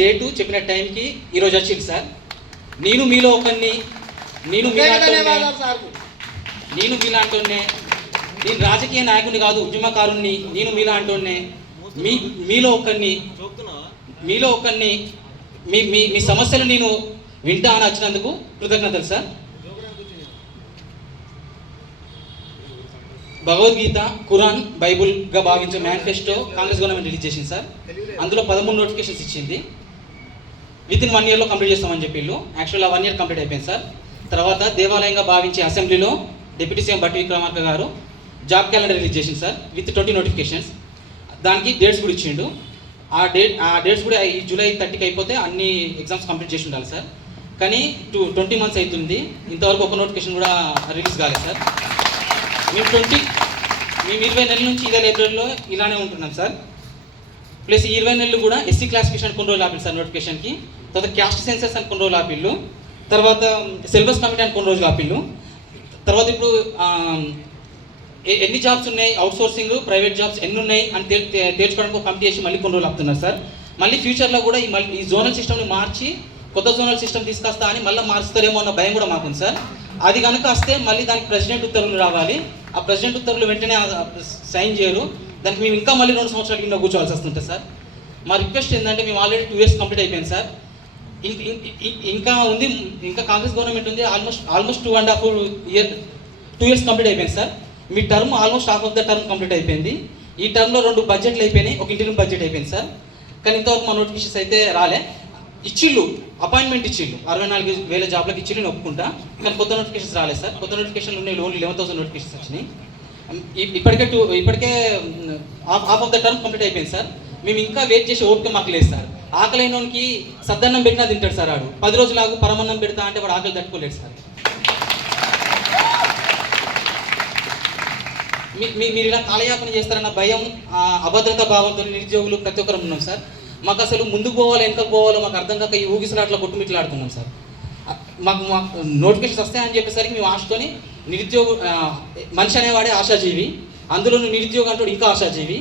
Date చెప్పిన టైంకి ఈరోజు వచ్చింది సార్. నేను మీలో ఒకరిని, నేను మీలాంటోనే, నేను రాజకీయ నాయకుడిని కాదు, ఉద్యమకారుణ్ణి, నేను మీలాంటోనే, మీలో ఒకరిని మీ మీ మీ సమస్యలు నేను వింటా అని వచ్చినందుకు కృతజ్ఞతలు సార్. భగవద్గీత, ఖురాన్, బైబుల్గా భావించే మేనిఫెస్టో కాంగ్రెస్ గవర్నమెంట్ రిలీజ్ చేసింది సార్. అందులో 13 నోటిఫికేషన్స్ ఇచ్చింది. విత్ ఇన్ 1 ఇయర్లో కంప్లీట్ చేస్తామని చెప్పి యాక్చువల్గా 1 ఇయర్ కంప్లీట్ అయిపోయింది సార్. తర్వాత దేవాలయంగా భావించే అసెంబ్లీలో డిప్యూటీ సీఎం బట్టి విక్రమార్క గారు జాబ్ క్యాలెండర్ రిలీజ్ చేసింది సార్ విత్ 20 నోటిఫికేషన్స్. దానికి డేట్స్ కూడా ఇచ్చిండు. ఆ డేట్స్ కూడా ఈ జూలై 30కి అయిపోతే అన్ని ఎగ్జామ్స్ కంప్లీట్ చేసి ఉండాలి సార్. కానీ 20 మంత్స్ అవుతుంది, ఇంతవరకు ఒక నోటిఫికేషన్ కూడా రిలీజ్ కాలేదు సార్. మేము 20 నెలల నుంచి ఇదే లైబ్రరీలో ఇలానే ఉంటున్నాం సార్. ప్లస్ 20 నెలలు కూడా ఎస్సీ క్లాసిఫికేషన్ కొన్ని రోజులు ఆపిల్లు సార్ నోటిఫికేషన్కి. తర్వాత క్యాస్ట్ సెన్సెస్ అని కొన్ని రోజులు ఆపిల్లు. తర్వాత సిలబస్ కమిటీ అని కొన్ని రోజులు ఆపిల్లు. తర్వాత ఇప్పుడు ఎన్ని జాబ్స్ ఉన్నాయి, అవుట్ సోర్సింగ్, ప్రైవేట్ జాబ్స్ ఎన్ని ఉన్నాయి అని తేల్చుకోవడానికి ఒక కమిటీ చేసి మళ్ళీ కొన్ని రోజులు ఆపుతున్నారు సార్. మళ్ళీ ఫ్యూచర్లో కూడా ఈ జోనల్ సిస్టమ్ని మార్చి కొత్త జోనల్ సిస్టమ్ తీసుకొస్తా అని మళ్ళీ మారుస్తారేమో అన్న భయం కూడా మాకుంది సార్. అది కనుక వస్తే మళ్ళీ దానికి ప్రెసిడెంట్ ఉత్తర్వులు రావాలి. ఆ ప్రెసిడెంట్ ఉత్తర్వులు వెంటనే సైన్ చేయరు. దానికి మేము ఇంకా మళ్ళీ 2 సంవత్సరాల కింద కూర్చోవాల్సి వస్తుంటుంది సార్. మా రిక్వెస్ట్ ఏంటంటే మేము ఆల్రెడీ 2 ఇయర్స్ కంప్లీట్ అయిపోయింది సార్. ఇంకా ఉంది, ఇంకా కాంగ్రెస్ గవర్నమెంట్ ఉంది. ఆల్మోస్ట్ 2 ఇయర్స్ కంప్లీట్ అయిపోయింది sir. Me term almost half of the term complete అయిపోయింది. ఈ టర్మ్లో 2 బడ్జెట్లు అయిపోయినాయి, ఒక ఇంటర్వ్యూ బడ్జెట్ అయిపోయింది సార్. కానీ ఇంతవరకు మా నోటిఫికేషన్స్ అయితే రాలే. ఇచ్చిళ్ళు అపాయింట్మెంట్ ఇచ్చిళ్ళు 64,000 జాబ్లకు ఇచ్చిళ్ళు ఒప్పుకుంటా, కానీ కొత్త నోటిఫికేషన్స్ రాలేదు సార్. కొత్త నోటిఫికేషన్లు ఉన్నాయి, ఓన్లీ 11,000 నోటిఫికేషన్స్ వచ్చినాయి. ఇప్పటికే half of the term complete అయిపోయింది సార్. మేము ఇంకా వెయిట్ చేసి ఓపిక మాకు లేదు సార్. ఆకలైనోనికి సద్దన్నం పెట్టినా తింటాడు సార్. వాడు 10 రోజులాగు పరమన్నం పెడతా అంటే వాడు ఆకలి తట్టుకోలేడు సార్. మీరు ఇలా కాలయాపన చేస్తారన్న భయం, అభద్రతా భావంతో నిరుద్యోగులు ప్రతి ఒక్కరు ఉన్నాం సార్. మాకు అసలు ముందుకు పోవాలో వెనకకు పోవాలో మాకు అర్థం కాక ఈ ఊగిసలాట్లా కొట్టుమిట్లాడుతున్నాం సార్. మాకు నోటిఫికేషన్స్ వస్తాయని చెప్పేసరికి మేము ఆశతోని మనిషి అనేవాడే ఆశాజీవి, అందులో నిరుద్యోగం అంటాడు ఇంకా ఆశాజీవి,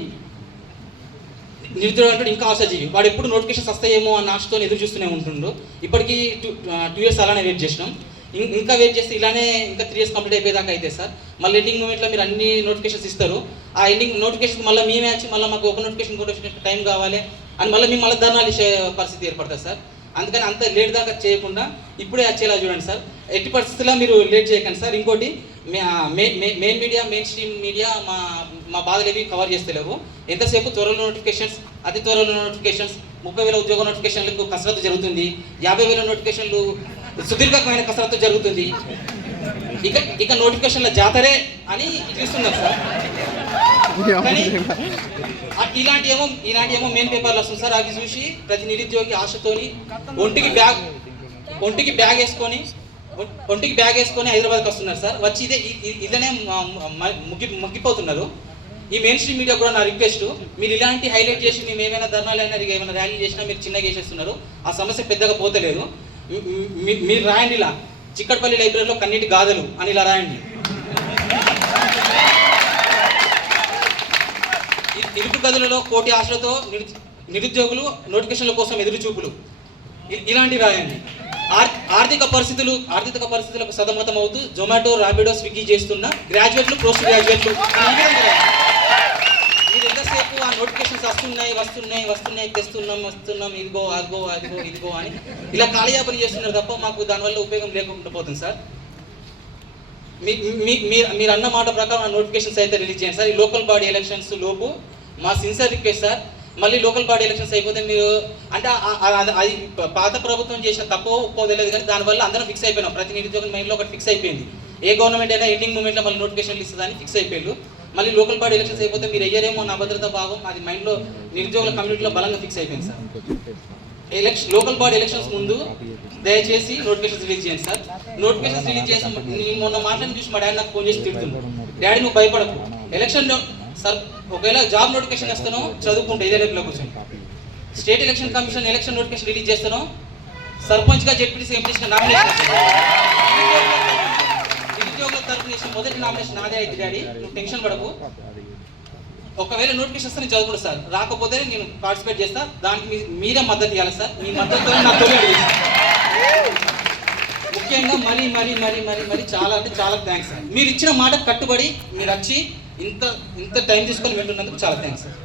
వాడు ఎప్పుడు నోటిఫికేషన్స్ వస్తాయేమో అన్న ఆశతో ఎదురు చూస్తూనే ఉంటుండు. ఇప్పటికీ 2 ఇయర్స్ అలానే వెయిట్ చేసినాం. ఇంకా వెయిట్ చేస్తే ఇలానే ఇంకా 3 ఇయర్స్ కంప్లీట్ అయిపోయేదాకా అయితే సార్. మళ్ళీ ఎండింగ్ మూమెంట్లో మీరు అన్ని నోటిఫికేషన్స్ ఇస్తారు. ఆ ఎండింగ్ నోటిఫికేషన్ మళ్ళీ మేమే వచ్చి మళ్ళీ మాకు ఒక నోటిఫికేషన్ టైం కావాలి అని మేము మళ్ళీ ధర్నాలు ఇచ్చే పరిస్థితి ఏర్పడుతుంది సార్. అందుకని అంత లేట్ దాకా చేయకుండా ఇప్పుడే వచ్చేలా చూడండి సార్. ఎట్టి పరిస్థితుల్లో మీరు లేట్ చేయకండి సార్. ఇంకోటి మెయిన్ స్ట్రీమ్ మీడియా మా బాధలు ఏవి కవర్ చేస్తలేవు. ఎంతసేపు త్వరలో నోటిఫికేషన్స్, అతి త్వరలో నోటిఫికేషన్స్, 30,000 ఉద్యోగ నోటిఫికేషన్లకు కసరత్తు జరుగుతుంది, 50,000 నోటిఫికేషన్లు సుదీర్ఘమైన కసరత్తు జరుగుతుంది. ఇక నోటిఫికేషన్ల జాతరే అని చూస్తున్నారు సార్. కానీ ఇలాంటి మెయిన్ పేపర్లు వస్తుంది సార్. అవి చూసి ప్రతి నిరుద్యోగి ఆశతోని ఒంటికి బ్యాగ్ వేసుకొని హైదరాబాద్కి వస్తున్నారు సార్. వచ్చి ఇదనే ముగ్గిపోతున్నారు. ఈ మెయిన్ స్ట్రీమ్ మీడియా కూడా నా రిక్వెస్ట్, మీరు ఇలాంటి హైలైట్ చేసి మేము ఏమైనా ధర్నాలు అయినా ఏమైనా ర్యాలీ చేసినా మీరు చిన్నగా చేసేస్తున్నారు. ఆ సమస్య పెద్దగా పోతలేదు. మీరు రాయండి ఇలా, చిక్కడపల్లి లైబ్రరీలో కన్నీటి గాథలు అని ఇలా రాయండి. ఇరుకు గదులలో కోటి ఆశలతో నిరుద్యోగులు నోటిఫికేషన్ల కోసం ఎదురు చూపులు ఇలాంటివి రాయండి. ఆర్థిక పరిస్థితులకు సతమతం అవుతూ జొమాటో, రాపిడో, స్విగ్గీ చేస్తున్న గ్రాడ్యుయేట్లు, పోస్ట్ గ్రాడ్యుయేట్లు మీరు ఎంతసేపు ఆ నోటిఫికేషన్స్ వస్తున్నాయి తెస్తున్నాం ఇదిగో ఇదిగో అని ఇలా కాలయాపన చేస్తున్నారు తప్ప మాకు దానివల్ల ఉపయోగం లేకుండా పోతుంది సార్. మీరు అన్న మాట ప్రకారం ఆ నోటిఫికేషన్స్ అయితే రిలీజ్ చేయండి సార్. ఈ లోకల్ బాడీ ఎలక్షన్స్ లోపు మా సిన్సియర్ రిక్వెస్ట్ సార్. మళ్ళీ లోకల్ బాడీ ఎలక్షన్స్ అయిపోతే మీరు అంటే అది పాత ప్రభుత్వం చేసిన తప్పో ఒప్పో తెలియదు, కానీ దానివల్ల అందరం ఫిక్స్ అయిపోయినాం. ప్రతి నిరుద్యోగం మైండ్లో ఒకటి ఫిక్స్ అయిపోయింది. ఏ గవర్నమెంట్ అయినా ఎండింగ్ మూమెంట్లో మళ్ళీ నోటిఫికేషన్లు ఇస్తుందని ఫిక్స్ అయిపోయారు. మళ్ళీ లోకల్ బాడీ ఎలక్షన్స్ అయిపోతే మీరు అయ్యారేమో నా భద్రతా భాగం అది మైండ్లో నిరుద్యోగుల కమ్యూనిటీలో బలంగా ఫిక్స్ అయిపోయింది సార్. లోకల్ బాడీ ఎలక్షన్స్ ముందు దయచేసి నోటిఫికేషన్స్ రిలీజ్ చేయండి సార్. నోటిఫికేషన్స్ రిలీజ్ చేసి నేను మొన్న మాట్లాడి చూసి మా డాడీ నాకు ఫోన్ చేసి తిడుతున్నాడు, డాడీ నువ్వు భయపడకు, ఎలక్షన్లో సార్ ఒకవేళ జాబ్ నోటిఫికేషన్ ఇస్తానో చదువుకుంటే ఇదే రేపులో కూర్చొని, state election commission election notification release చేస్తానో సర్పంచ్గా జెడ్పీటీసీ ఎంపీటీసీ నామినేషన్ నిరుద్యోగుల తరఫున మొదటి నామినేషన్ నాదే అయితే డాడీ, నువ్వు టెన్షన్ పడకు. ఒకవేళ నోటిఫికేషన్ వస్తే నేను చదువుకుంటా సార్, రాకపోతే నేను పార్టిసిపేట్ చేస్తా. దానికి మీరే మద్దతు ఇవ్వాలి సార్. మీ మద్దతుతో నా తొలి అడుగు. ముఖ్యంగా మరి చాలా అంటే చాలా థ్యాంక్స్ సార్. మీరు ఇచ్చిన మాట కట్టుబడి మీరు వచ్చి ఇంత టైం తీసుకొని వింటున్నందుకు చాలా థ్యాంక్స్ సార్.